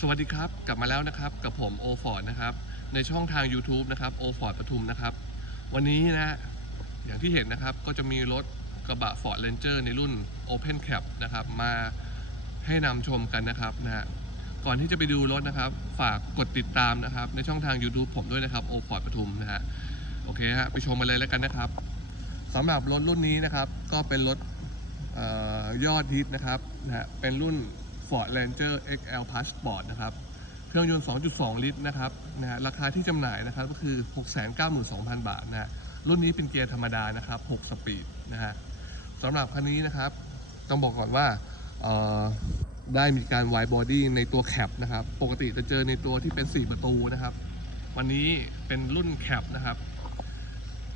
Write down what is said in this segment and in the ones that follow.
สวัสดีครับกลับมาแล้วนะครับกับผมโอฟอร์ดนะครับในช่องทาง YouTube นะครับโอฟอร์ดปทุมนะครับ วันนี้นะอย่างที่เห็นนะครับก็จะมีรถกระบะ Ford Ranger ในรุ่น Open Cap นะครับมาให้นำชมกันนะครับนะฮะก่อนที่จะไปดูรถนะครับ ฝากกดติดตามนะครับ ในช่องทาง YouTube ผมด้วยนะครับโอฟอร์ดปทุมนะฮะโอเคฮะไปชมมาเลยแล้วกันนะครับสำหรับรถรุ่นนี้นะครับก็เป็นรถออยอดฮิตนะครับนะฮะเป็นรุ่น Ford Ranger XL Passport นะครับ เครื่องยนต์ 2.2 ลิตรนะครับนะฮะราคาที่จำหน่ายนะครับก็คือ 692,000 บาทนะฮะรุ่นนี้เป็นเกียร์ธรรมดานะครับ 6 สปีดนะฮะสำหรับคันนี้นะครับ ต้องบอกก่อนว่าได้มีการไวบอดี้ในตัวแคปนะครับ ปกติจะเจอในตัวที่เป็น 4 ประตูนะครับ วันนี้เป็นรุ่นแคปนะครับ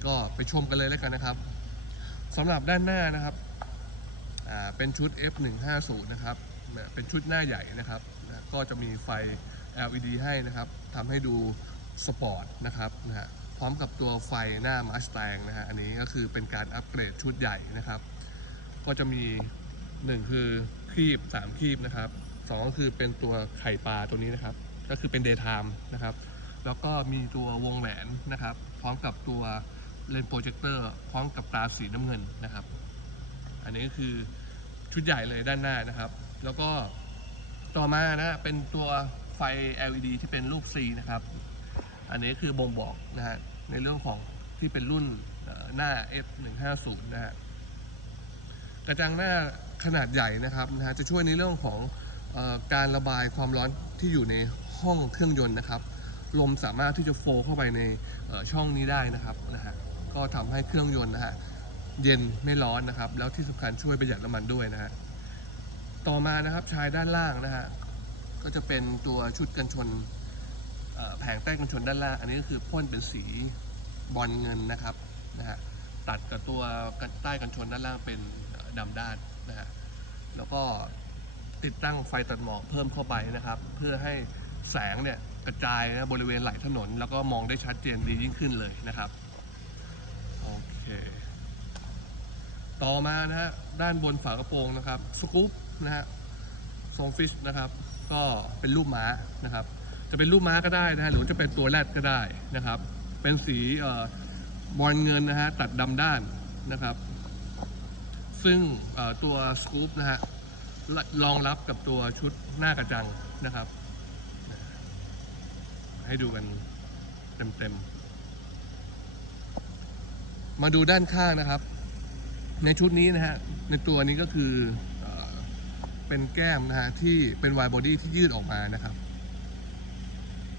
ก็ไปชมกันเลยแล้วกันนะครับสำหรับด้านหน้านะครับเป็นชุด F150 นะครับ นะเป็นชุดหน้าใหญ่นะครับนะก็จะมีไฟ LED ให้นะครับทำให้ดูสปอร์ตนะครับนะฮะพร้อมกับตัวไฟหน้า Mustang นะฮะอันนี้ก็คือเป็นการอัปเกรดชุดใหญ่นะครับ ก็จะมี 1 คือครีบ3ครีบนะครับสองก็คือเป็นตัวไข่ปลาตัวนี้นะครับ ก็คือเป็น daytime นะครับ แล้วก็มีตัววงแหวนนะครับ พร้อมกับตัวเลนส์โปรเจคเตอร์พร้อมกับตาฟสีน้ำเงินนะครับ อันนี้ก็คือชุดใหญ่เลยด้านหน้านะครับ แล้วก็ต่อมานะเป็นตัวไฟ LED ที่เป็นรูป C นะครับ อันนี้คือบ่งบอกนะฮะในเรื่องของที่เป็นรุ่นหน้า F150 นะฮะกระจังหน้าขนาดใหญ่นะครับนะฮะจะช่วยในเรื่องของออการระบายความร้อนที่อยู่ในห้องเครื่องยนต์นะครับลมสามารถที่จะโฟล์เข้าไปในช่องนี้ได้นะครับนะฮะก็ทำให้เครื่องยนต์นะฮะเย็นไม่ร้อนนะครับ แล้วที่สำคัญช่วยประหยัดน้ำมันด้วยนะฮะ ต่อมานะครับชายด้านล่างนะฮะก็จะเป็นตัวชุดกันชนแผงใต้กันชนด้านล่าง อันนี้ก็คือพ่นเป็นสีบอลเงินนะครับนะฮะตัดกับตัวกันใต้กันชนด้านล่างเป็นเอ่อดำด้านนะฮะแล้วก็ติดตั้งไฟตัดหมอกเพิ่มเข้าไปนะครับ เพื่อให้แสงเนี่ยกระจายนะบริเวณไหลถนน แล้วก็มองได้ชัดเจนดียิ่งขึ้นเลยนะครับโอเค ต่อมานะฮะด้านบนฝากระโปรงนะครับสกู๊ปนะฮะทรงฟิชนะครับ ก็เป็นรูปม้านะครับ จะเป็นรูปม้าก็ได้นะฮะหรือว่าจะเป็นตัวแรดก็ได้นะครับ เป็นสีเอ่อบอลเงินนะฮะตัดดำด้านนะครับ ซึ่งตัวสกู๊ปนะฮะรองรับกับตัวชุดหน้ากระจังนะครับ ให้ดูกันเต็มๆมาดูด้านข้างนะครับ ในชุดนี้นะฮะในตัวนี้ก็คือเออเป็นแก้มนะฮะที่เป็นวายบอดี้ที่ยืดออกมานะครับ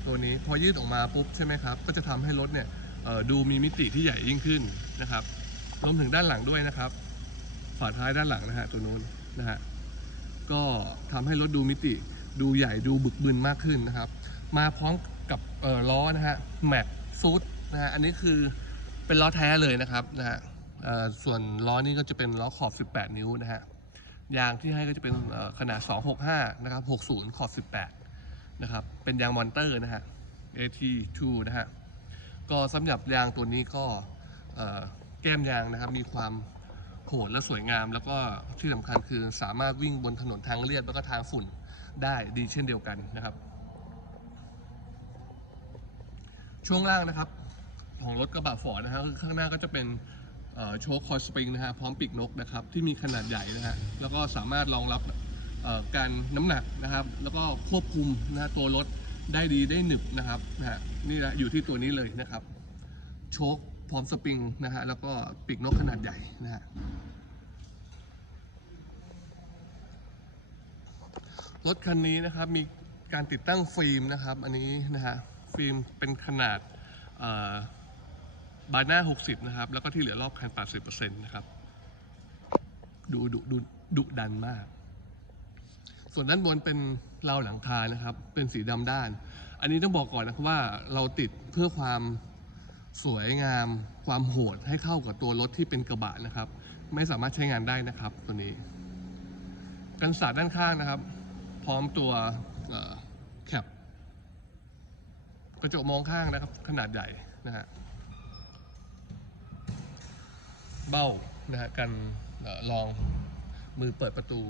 ตัวนี้พอยืดออกมาปุ๊บใช่ไหมครับ ก็จะทำให้รถเนี่ยเอ่อดูมีมิติที่ใหญ่ยิ่งขึ้นนะครับรวมถึงด้านหลังด้วยนะครับ ฝาท้ายด้านหลังนะฮะตัวนู้นนะฮะก็ทำให้รถดูมิติ ดูใหญ่ดูบึกบึนมากขึ้นนะครับ มาพร้อมกับเอ่อล้อนะฮะแม็กซูดนะฮะอันนี้คือเป็นล้อแท้เลยนะครับนะฮะ ส่วนล้อนี่ก็จะเป็นล้อขอบ 18 นิ้วนะฮะยางที่ให้ก็จะเป็นเอ่อขนาด 265 นะครับ 60 ขอบ 18 นะครับ เป็นยางมอนเตอร์นะฮะ AT2 นะฮะ ก็สำหรับยางตัวนี้ก็แก้มยางนะครับ มีความโหดและสวยงาม แล้วก็ที่สำคัญคือสามารถวิ่งบนถนนทางเรียบแล้วก็ทางฝุ่นได้ดีเช่นเดียวกันนะครับ ช่วงล่างนะครับ ของรถกระบะฟอร์ดนะฮะข้างหน้าก็จะเป็น โชคคอยสปริงนะฮะพร้อมปีกนกนะครับที่มีขนาดใหญ่นะฮะแล้วก็สามารถรองรับการน้ำหนักนะครับ แล้วก็ควบคุมนะตัวรถได้ดีได้หนึบนะครับนะฮะนี่นะอยู่ที่ตัวนี้เลยนะครับ โชคพร้อมสปริงนะฮะแล้วก็ปีกนกขนาดใหญ่นะฮะรถคันนี้นะครับมีการติดตั้งฟิล์มนะครับ อันนี้นะฮะฟิล์มเป็นขนาดเอ่อ บาหน้า 60 นะครับ แล้วก็ที่เหลือรอบคัน 80%นะครับ ดูดุดุดุดันมาก ส่วนด้านบนเป็นราวหลังคานะครับ เป็นสีดำด้าน อันนี้ต้องบอกก่อนนะครับว่าเราติดเพื่อความสวยงาม ความโหดให้เข้ากับตัวรถที่เป็นกระบะนะครับ ไม่สามารถใช้งานได้นะครับตัวนี้ กันศาสตร์ด้านข้างนะครับ พร้อมตัวแคปกระจกมองข้างนะครับ ขนาดใหญ่นะฮะ เบ้านะฮะกันเอ่อรองมือเปิดประตู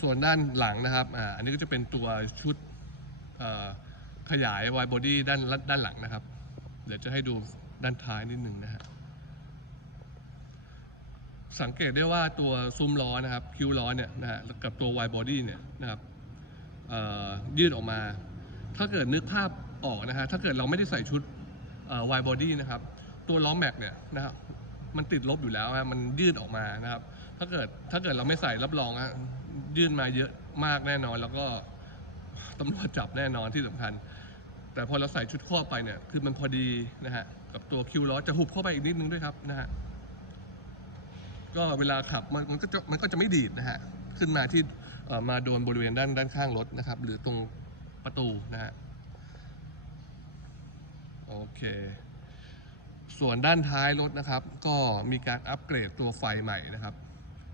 ส่วนด้านหลังนะครับอ่าอันนี้ก็จะเป็นตัวชุดขยาย wide body ด้านด้านหลังนะครับ เดี๋ยวจะให้ดูด้านท้ายนิดหนึ่งนะฮะสังเกตได้ว่าตัวซุ้มล้อนะครับ คิ้วล้อเนี่ยนะฮะกับตัว wide body เนี่ยนะครับยืดออกมา ถ้าเกิดนึกภาพออกนะฮะถ้าเกิดเราไม่ได้ใส่ชุดเอ่อ wide body นะครับ ตัวล้อแม็กเนี่ยนะครับมันติดลบอยู่แล้วฮะมันยืดออกมานะครับ ถ้าเกิดถ้าเกิดเราไม่ใส่รับรองฮะยื่นมาเยอะมากแน่นอน แล้วก็ตำรวจจับแน่นอนที่สำคัญ แต่พอเราใส่ชุดครอบไปเนี่ยคือมันพอดีนะฮะกับตัวคิวล้อจะหุบเข้าไปอีกนิดนึงด้วยครับนะฮะก็เวลาขับมันมันก็จะมันก็จะไม่ดีดนะฮะขึ้นมาที่เอ่อมาโดนบริเวณด้านด้านข้างรถนะครับ หรือตรงประตูนะฮะโอเค ส่วนด้านท้ายรถนะครับ ก็มีการอัปเกรดตัวไฟใหม่นะครับ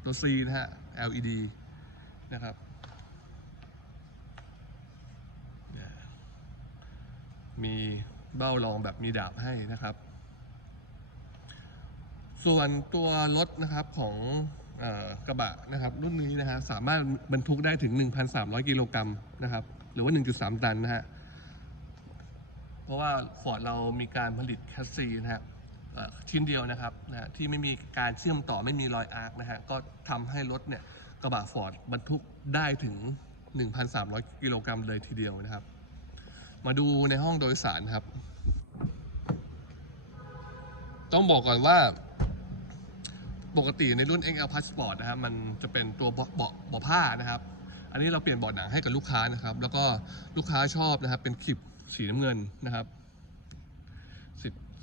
ตัว C นะฮะ LED นะครับ มีเบ้ารองแบบมีดาบให้นะครับ ส่วนตัวรถนะครับของออกระบะนะครับรุ่นนี้นะฮะสามารถบรรทุกได้ถึง 1,300 กิโลกรัมนะครับหรือว่า 1.3 ตันนะฮะเพราะว่าฟอดเรามีการผลิตแคสซีนะฮะ ชิ้นเดียวนะครับนะที่ไม่มีการเชื่อมต่อไม่มีรอยอาร์คนะฮะก็ทำให้รถเนี่ยกระบะฟอร์ดบรรทุกได้ถึง 1,300 กิโลกรัมเลยทีเดียวนะครับ มาดูในห้องโดยสารครับ ต้องบอกก่อนว่าปกติในรุ่น XL Passport นะครับมันจะเป็นตัวเบาะเบาะเบาะผ้านะครับ อันนี้เราเปลี่ยนเบาะหนังให้กับลูกค้านะครับ แล้วก็ลูกค้าชอบนะครับเป็นคลิปสีน้ำเงินนะครับ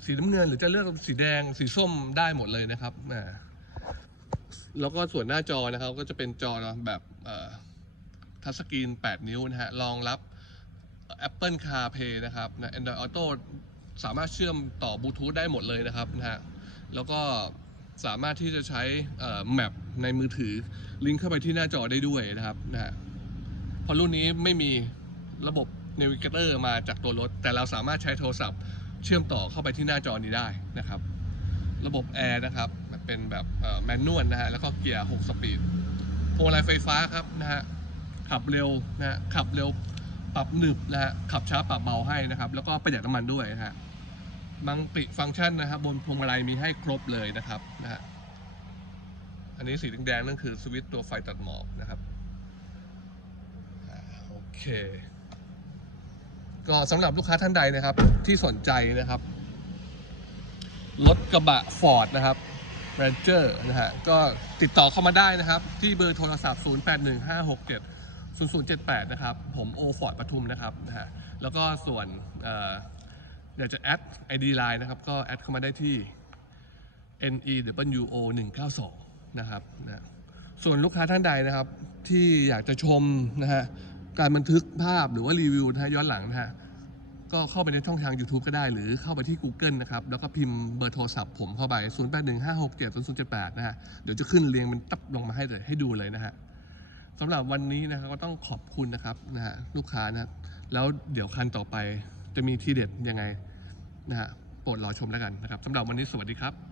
สีน้ำเงินหรือจะเลือกสีแดงสีส้มได้หมดเลยนะครับแล้วก็ส่วนหน้าจอนะครับก็จะเป็นจอแบบทัชสกรีน 8 นิ้วนะฮะรองรับ Apple CarPlay นะครับนะ Android Auto สามารถเชื่อมต่อบลูทูธได้หมดเลยนะครับนะฮะแล้วก็สามารถที่จะใช้แมปในมือถือลิงก์เข้าไปที่หน้าจอได้ด้วยนะครับนะฮะเพราะรุ่นนี้ไม่มีระบบ Navigator มาจากตัวรถ แต่เราสามารถใช้โทรศัพท์ เชื่อมต่อเข้าไปที่หน้าจอนี้ได้นะครับ ระบบแอร์นะครับเป็นแบบแมนนวลนะฮะแล้วก็เกียร์ 6 สปีดพวงมาลัยไฟฟ้าครับนะฮะขับเร็วนะฮะขับเร็วปรับหนึบนะฮะขับช้าปรับเบาให้นะครับ แล้วก็ประหยัดน้ำมันด้วยนะฮะมังติฟังก์ชันนะครับบนพวงมาลัยมีให้ครบเลยนะครับนะฮะอันนี้สีแดงๆนั่นคือสวิตช์ตัวไฟตัดหมอกนะครับโอเค ก็สำหรับลูกค้าท่านใดนะครับ ที่สนใจนะครับรถกระบะฟอร์ดนะครับ Ranger นะฮะก็ติดต่อเข้ามาได้นะครับ ที่เบอร์โทรศัพท์ 081567 0078 นะครับ ผมโอฟอร์ดปทุมนะครับนะฮะแล้วก็ส่วนเอ่ออยากจะแอด ID Line นะครับ ก็แอดเข้ามาได้ที่ NEWO 192นะครับนะส่วนลูกค้าท่านใดนะครับ ที่อยากจะชมนะฮะ การบันทึกภาพหรือว่ารีวิวนะฮะย้อนหลังนะฮะก็เข้าไปในช่องทาง YouTube ก็ได้ หรือเข้าไปที่ Google นะครับ แล้วก็พิมพ์เบอร์โทรศัพท์ผมเข้าไป 0815670078 นะฮะ เดี๋ยวจะขึ้นเรียงมันตับลงมาให้เลยให้ดูเลยนะฮะสำหรับวันนี้นะครับก็ต้องขอบคุณนะครับนะฮะลูกค้านะแล้วเดี๋ยวคันต่อไปจะมีทีเด็ดยังไงนะฮะโปรดรอชมแล้วกันนะครับสำหรับวันนี้สวัสดีครับ